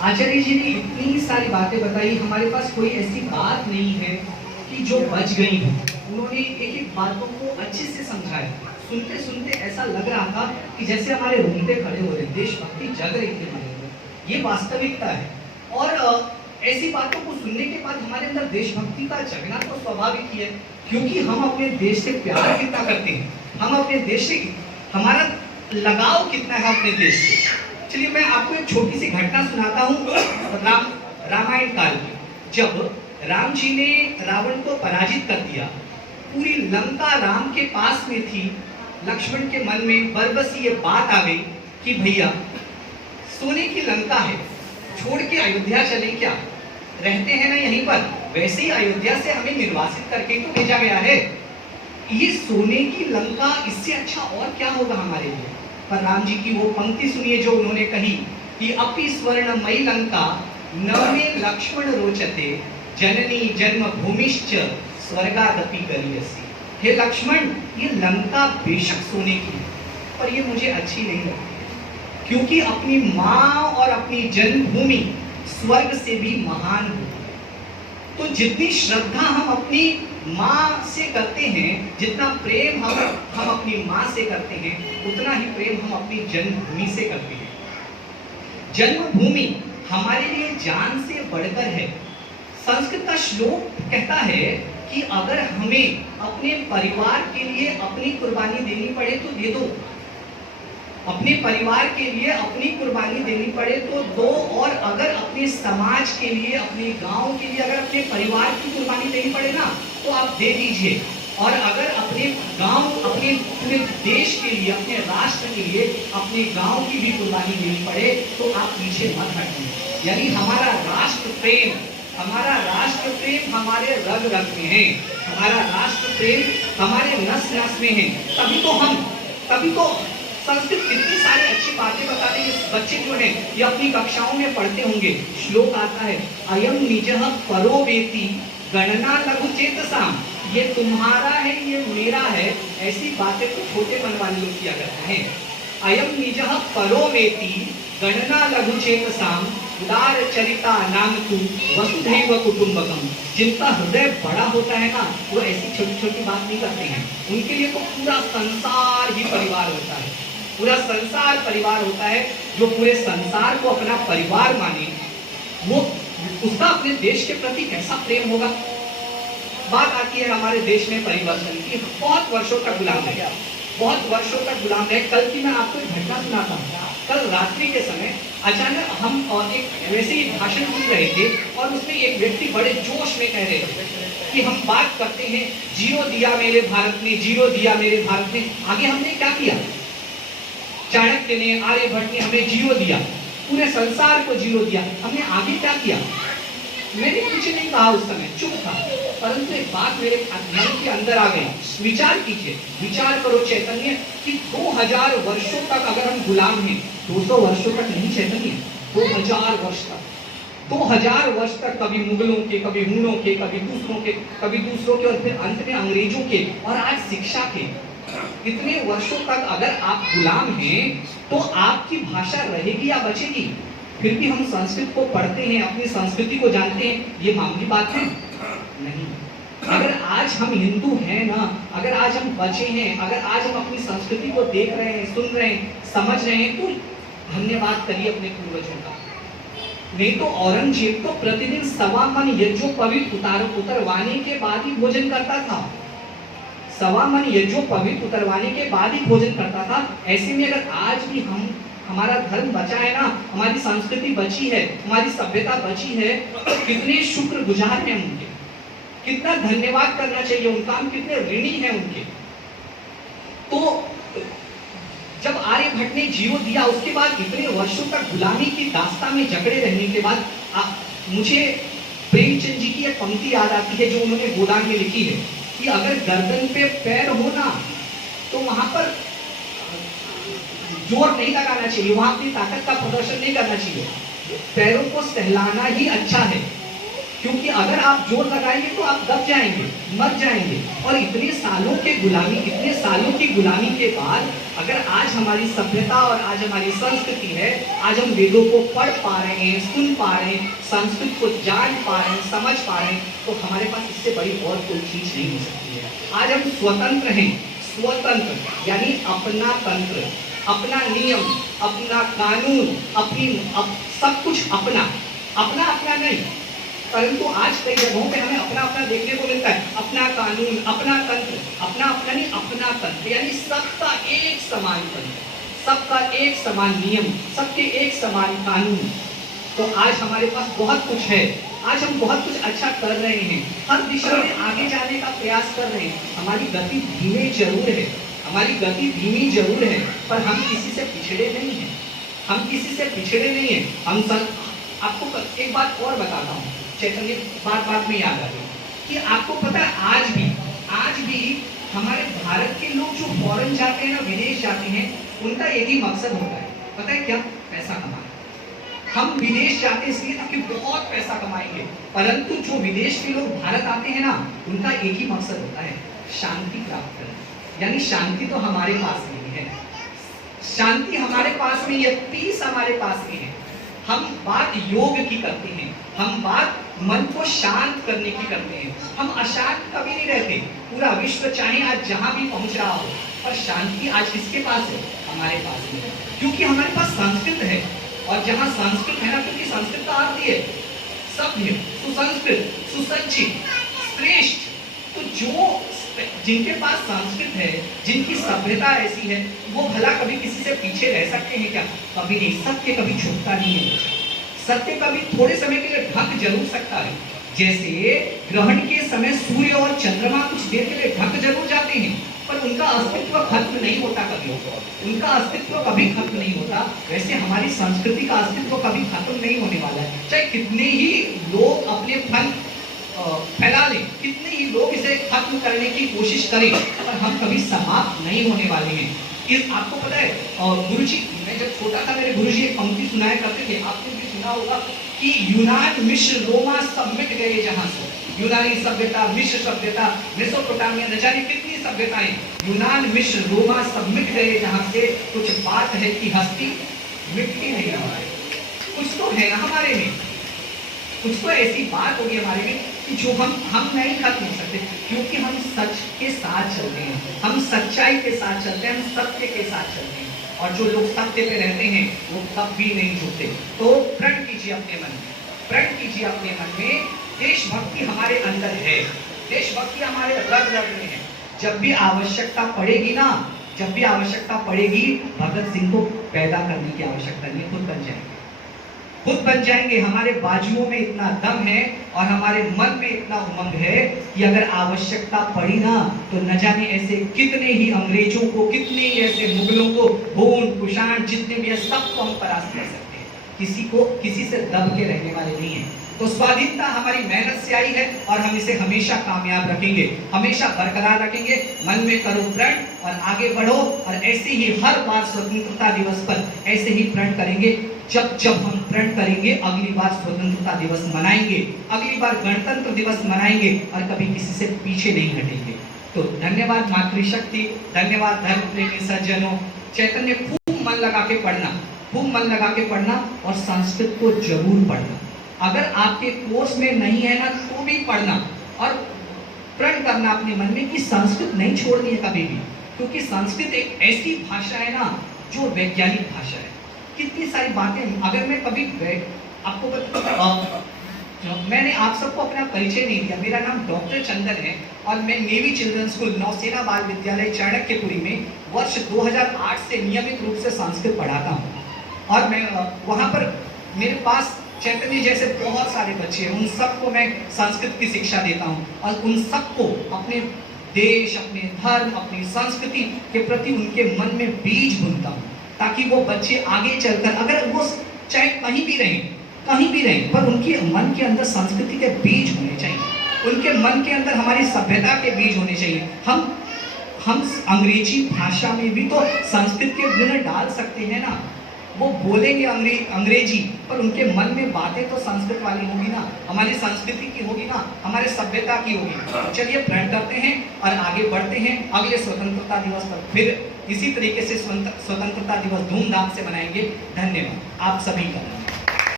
आचार्य जी ने इतनी सारी बातें बताई, हमारे पास कोई ऐसी बात नहीं है कि जो बच गई हो। उन्होंने एक एक बातों को अच्छे से समझाया। सुनते सुनते ऐसा लग रहा था कि जैसे हमारे रोंगटे खड़े हो रहे, देशभक्ति जग रही थी हमारे अंदर। ये वास्तविकता है। और ऐसी बातों को सुनने के बाद हमारे अंदर देशभक्ति का जगना तो स्वाभाविक ही है, क्योंकि हम अपने देश से प्यार कितना करते हैं, हम अपने देश से हमारा लगाव कितना है अपने देश से। चलिए मैं आपको एक छोटी सी घटना सुनाता हूँ रामायण काल की। जब राम जी ने रावण को पराजित कर दिया, पूरी लंका राम के पास में थी, लक्ष्मण के मन में बरबसी ये बात आ गई कि भैया सोने की लंका है, छोड़ के अयोध्या चले क्या, रहते हैं ना यहीं पर, वैसे ही अयोध्या से हमें निर्वासित करके तो भेजा गया है, ये सोने की लंका इससे अच्छा और क्या होगा हमारे लिए। पर राम जी की वो पंक्ति सुनिए जो उन्होंने कही कि अपि स्वर्णमयी लंका न मे लक्ष्मण रोचते, जननी जन्म भूमिश्च स्वर्गादपि गरीयसी। हे लक्ष्मण, ये लंका बेशक सोने की, पर ये मुझे अच्छी नहीं लगती, क्योंकि अपनी माँ और अपनी जन्मभूमि स्वर्ग से भी महान है। तो जितनी श्रद्धा हम अपनी माँ से करते हैं, जितना प्रेम हम अपनी माँ से करते हैं, उतना ही प्रेम हम अपनी जन्मभूमि से करते हैं। जन्मभूमि हमारे लिए जान से बढ़कर है। संस्कृत का श्लोक कहता है कि अगर हमें अपने परिवार के लिए अपनी कुर्बानी देनी पड़े तो दे दो, अपने परिवार के लिए अपनी कुर्बानी देनी पड़े तो दो, और अगर अपने समाज के लिए, अपने गांव के लिए, अगर अपने परिवार की कुर्बानी देनी पड़े ना तो आप दे दीजिए। और अगर अपने गांव, अपने पूरे देश के लिए, अपने राष्ट्र के लिए, अपने गांव की भी कुर्बानी देनी पड़े तो आप पीछे मत हटिए। यानी हमारा राष्ट्र प्रेम हमारे रग रग में है, हमारा राष्ट्र प्रेम हमारे नस नस में है। तभी तो संस्कृत कितनी सारी अच्छी बातें बताते हैं। बच्चे जो हैं ये अपनी कक्षाओं में पढ़ते होंगे, श्लोक आता है अयम निजः परो वेति गणना लघु चेतसाम, ये तुम्हारा है, ये मेरा है, ऐसी बातें तो छोटे मन वाले लोग किया करते हैं। अयम निजः परो वेति गणना लघु चेतसाम उदार चरिता नाम तू वसुधैव कुटुंबकम। जिनका हृदय बड़ा होता है ना, वो ऐसी छोटी छोटी बात नहीं करते हैं, उनके लिए तो पूरा संसार ही परिवार होता है, पूरा संसार परिवार होता है। जो पूरे संसार को अपना परिवार माने, वो उसका अपने देश के प्रति कैसा प्रेम होगा। बात आती है हमारे देश में परिवर्तन की, बहुत वर्षों तक गुलाम रहे, बहुत वर्षों तक गुलाम रहे। कल की मैं आपको एक घटना सुनाता हूँ। कल रात्रि के समय अचानक हम एक वैसे ही भाषण सुन रहे थे और उसमें एक व्यक्ति बड़े जोश में कह रहे थे कि हम बात करते हैं जीरो दिया मेरे भारत ने, जीरो दिया मेरे भारत ने। आगे हमने क्या किया, चाणक्य ने, आर्यभट्ट ने हमें जीरो दिया, पूरे संसार को जीरो दिया। हमने आगे क्या किया, मैंने कुछ नहीं कहा, उस समय चुप था, परंतु एक बात मेरे मन के अंदर आ गई। विचार कीजिए, विचार करो चैतन्य कि 2000 वर्षों तक अगर हम गुलाम हैं, 200 वर्षों तक नहीं चैतन्य, 2000 वर्ष तक, 2000 वर्ष तक कभी मुगलों के, कभी हुनों के, कभी दूसरों के और फिर अंत में अंग्रेजों के, और आज शिक्षा के। इतने वर्षों तक अगर आप गुलाम हैं तो आपकी भाषा रहेगी या बचेगी। फिर भी हम संस्कृत को पढ़ते हैं, अपनी संस्कृति को जानते हैं, ये मामूली बात है नहीं। अगर आज हम हिंदू हैं ना, अगर आज हम बचे हैं, अगर आज हम अपनी संस्कृति को देख रहे हैं, सुन रहे हैं, समझ रहे हैं, तो धन्यवाद करिए अपने पूर्वजों का। नहीं तो औरंगजेब तो प्रतिदिन 1.25 मन यज्ञोपवीत उतरवाने के बाद ही भोजन करता था, 1.25 मन यज्ञोपवीत उतरवाने के बाद ही भोजन करता था। ऐसे में अगर आज भी हमारा धर्म बचा है ना, हमारी संस्कृति बची है, हमारी सभ्यता बची है, तो कितने शुक्रगुजार हैं उनके, कितना धन्यवाद करना चाहिए उनका, हम कितने ऋणी हैं उनके। तो जब आर्यभट्ट ने जीरो दिया, उसके बाद इतने वर्षों तक गुलामी की दास्तां में जकड़े रहने के बाद मुझे प्रेमचंद जी की एक पंक्ति याद आती है जो उन्होंने गोदान में लिखी है कि अगर गर्दन पे पैर हो ना तो वहां पर जोर नहीं लगाना चाहिए, वहां अपनी ताकत का प्रदर्शन नहीं करना चाहिए, पैरों को सहलाना ही अच्छा है। क्योंकि अगर आप जोर लगाएंगे तो आप दब जाएंगे, मर जाएंगे। और इतने सालों के गुलामी, इतने सालों की गुलामी के बाद अगर आज हमारी सभ्यता और आज हमारी संस्कृति है, आज हम वेदों को पढ़ पा रहे हैं, सुन पा रहे हैं, संस्कृत को जान पा रहे हैं, समझ पा रहे हैं, तो हमारे पास इससे बड़ी और कोई चीज नहीं हो सकती है। आज हम स्वतंत्र हैं, स्वतंत्र यानी अपना तंत्र, अपना नियम, अपना कानून, सब कुछ अपना अपना नहीं। परंतु आज कई जगहों पे हमें अपना अपना देखने को मिलता है, अपना कानून, अपना तंत्र, अपना नहीं, अपना तंत्र यानी सबका एक समान तंत्र, सबका एक समान नियम, सबके एक समान कानून। तो आज हमारे पास बहुत कुछ है, आज हम बहुत कुछ अच्छा कर रहे हैं, हर दिशा में आगे जाने का प्रयास कर रहे हैं। हमारी गति धीमी जरूर है, हमारी गति धीमी जरूर है, पर हम किसी से पिछड़े नहीं हैं, हम किसी से पिछड़े नहीं हैं। हम सब आपको एक बात और बताता हूँ, चैतन्य बात में याद आ गई कि आपको पता है आज भी हमारे भारत के लोग जो फॉरेन जाते हैं ना, विदेश जाते हैं, उनका एक ही मकसद होता है, पता है क्या? पैसा कमाना। हम विदेश जाते हैं इसलिए ताकि बहुत पैसा कमाएंगे, परंतु जो विदेश के लोग भारत आते हैं ना, उनका एक ही मकसद होता है, शांति प्राप्त करना। यानी शांति तो हमारे पास नहीं है, शांति हमारे पास में है, पीस हमारे पास में है। हम बात योग की करते हैं, हम बात मन को शांत करने की करते हैं। हम अशांत कभी नहीं रहते। पूरा विश्व चाहे आज जहां भी पहुंच रहा हो, पर शांति आज किसके पास है? हमारे पास है, क्योंकि हमारे पास संस्कृत है। और जहां संस्कृत है ना, क्योंकि संस्कृत का अर्थ है सभ्य, सुसंस्कृत, सुसज्जित, श्रेष्ठ। तो जो जिनके पास संस्कृत है, जिनकी सभ्यता ऐसी है, वो भला कभी किसी से पीछे रह सकते हैं क्या? कभी नहीं। सत्य कभी छुपता नहीं है, सत्य कभी थोड़े समय के लिए ढक जरूर सकता है। जैसे ग्रहण के समय सूर्य और चंद्रमा कुछ देर के लिए ढक जरूर जाते हैं, पर उनका अस्तित्व खत्म नहीं होता कभी, उनका अस्तित्व कभी खत्म नहीं होता। वैसे हमारी संस्कृति का अस्तित्व कभी खत्म नहीं होने वाला है। चाहे कितने ही लोग अपने फन फैला लें, कितने ही लोग इसे खत्म करने की कोशिश करें, पर हम कभी समाप्त नहीं होने वाले हैं। इस आपको पता है, गुरुजी, मैं जब छोटा था मेरे गुरुजी एक पंक्ति सुनाया करते थे, आपने भी सुना होगा कि यूनान, मिस्र, रोमा सब मिट गए जहां से। यूनानी सभ्यता, मिस्र सभ्यता, मेसोपोटामिया, न जाने कितनी सभ्यताएं, यूनान, मिस्र, रोमा सब मिट गए जहां से। कुछ बात है कि हस्ती मिटती नहीं हमारे, कुछ तो है ना हमारे में, कुछ तो ऐसी बात होगी हमारे में कि जो हम नहीं खत्म हो सकते, क्योंकि हम सच के साथ चलते हैं, हम सच्चाई के साथ चलते हैं, हम सत्य के साथ चलते हैं। और जो लोग सत्य पे रहते हैं वो कभी नहीं झुकते। तो प्रण कीजिए अपने मन में, प्रण कीजिए अपने मन में, देशभक्ति हमारे अंदर है, देशभक्ति हमारे रग रग में है। जब भी आवश्यकता पड़ेगी ना, जब भी आवश्यकता पड़ेगी, भगत सिंह को पैदा करने की आवश्यकता नहीं, खुद बन जाएंगे, खुद बन जाएंगे। हमारे बाजुओं में इतना दम है और हमारे मन में इतना उमंग है कि अगर आवश्यकता पड़ी ना, तो न जाने ऐसे कितने ही अंग्रेजों को, कितने ही ऐसे मुगलों को, हुन, कुषाण, जितने भी है, सबको हम परास्त कर सकते हैं। किसी से दब के रहने वाले नहीं है। तो स्वाधीनता हमारी मेहनत से आई है और हम इसे हमेशा कामयाब रखेंगे, हमेशा बरकरार रखेंगे। मन में करो प्रण और आगे बढ़ो। और ऐसे ही हर बार स्वतंत्रता दिवस पर ऐसे ही प्रण करेंगे। जब हम प्रण करेंगे, अगली बार स्वतंत्रता दिवस मनाएंगे, अगली बार गणतंत्र दिवस मनाएंगे और कभी किसी से पीछे नहीं हटेंगे। तो धन्यवाद मातृशक्ति, धन्यवाद धर्म प्रेमी सज्जनों। चैतन्य खूब मन लगा के पढ़ना, खूब मन लगा के पढ़ना और संस्कृत को जरूर पढ़ना। अगर आपके कोर्स में नहीं है ना, तो भी पढ़ना और प्रण करना अपने मन में कि संस्कृत नहीं छोड़नी है कभी भी, क्योंकि संस्कृत एक ऐसी भाषा है ना जो वैज्ञानिक भाषा है। कितनी सारी बातें, अगर मैं कभी आपको मैंने आप सबको अपना परिचय नहीं दिया। मेरा नाम डॉक्टर चंदन है और मैं नेवी चिल्ड्रन स्कूल, नौसेना बाल विद्यालय चाणक्यपुरी में वर्ष 2008 से नियमित रूप से संस्कृत पढ़ाता हूँ। और मैं वहाँ पर मेरे पास चैतन्य जैसे बहुत सारे बच्चे हैं, उन सबको मैं संस्कृत की शिक्षा देता हूँ और उन सबको अपने देश, अपने धर्म, अपनी संस्कृति के प्रति उनके मन में बीज बुनता हूँ, ताकि वो बच्चे आगे चलकर, अगर वो चाहे कहीं भी रहें, पर उनके मन के अंदर संस्कृति के बीज होने चाहिए, उनके मन के अंदर हमारी सभ्यता के बीज होने चाहिए। हम अंग्रेजी भाषा में भी तो संस्कृत के गुण डाल सकते हैं ना। वो बोलेंगे अंग्रेजी, पर उनके मन में बातें तो संस्कृत वाली होगी ना, हमारी संस्कृति की होगी ना, हमारे सभ्यता की होगी। तो चलिए प्रण करते हैं और आगे बढ़ते हैं। अगले स्वतंत्रता दिवस पर फिर इसी तरीके से स्वतंत्रता दिवस धूमधाम से मनाएंगे। धन्यवाद आप सभी का।